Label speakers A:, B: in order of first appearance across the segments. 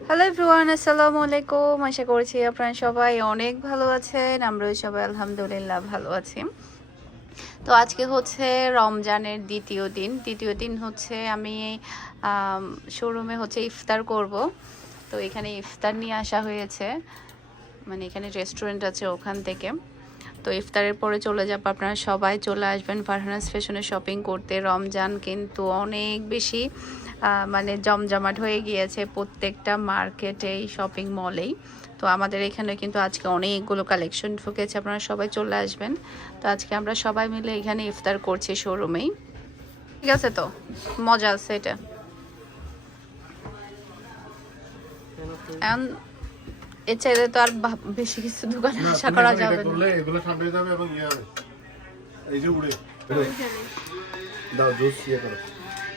A: Hello everyone আসসালামু আলাইকুম আশা করছি আপনারা সবাই অনেক ভালো আছেন। আমরাও সবাই আলহামদুলিল্লাহ ভালো আছি। তো আজকে হচ্ছে রমজানের দ্বিতীয় দিন। দ্বিতীয় দিন হচ্ছে আমি শোরুমে হচ্ছে ইফতার করব। তো এখানে ইফতার নিয়ে আসা হয়েছে। মানে এখানে রেস্টুরেন্ট আছে ওখান থেকে। তো ইফতারের পরে চলে যাব। আপনারা সবাই চলে আসবেন। ফারহানাস ফ্যাশনে শপিং করতে। রমজান কিন্তু অনেক বেশি মানে জমজমাট হয়ে গিয়েছে প্রত্যেকটা মার্কেটেই শপিং মলেই তো আমাদের এখানে কিন্তু আজকে অনেকগুলো কালেকশন ঢুকেছে আপনারা সবাই চলে আসবেন। তো আজকে আমরা সবাই মিলে এখানে ইফতার করছি শোরুমেই ঠিক আছে তো? মজা আছে এটা। এখন এর তো আর বেশি কিছু দোকানে আশা করা যাবে না।
B: এগুলো ঠান্ডা যাবে এবং ইয়ে হবে। এই যে উড়ে। দাও জুস ইয়ে করো।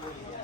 C: Yeah.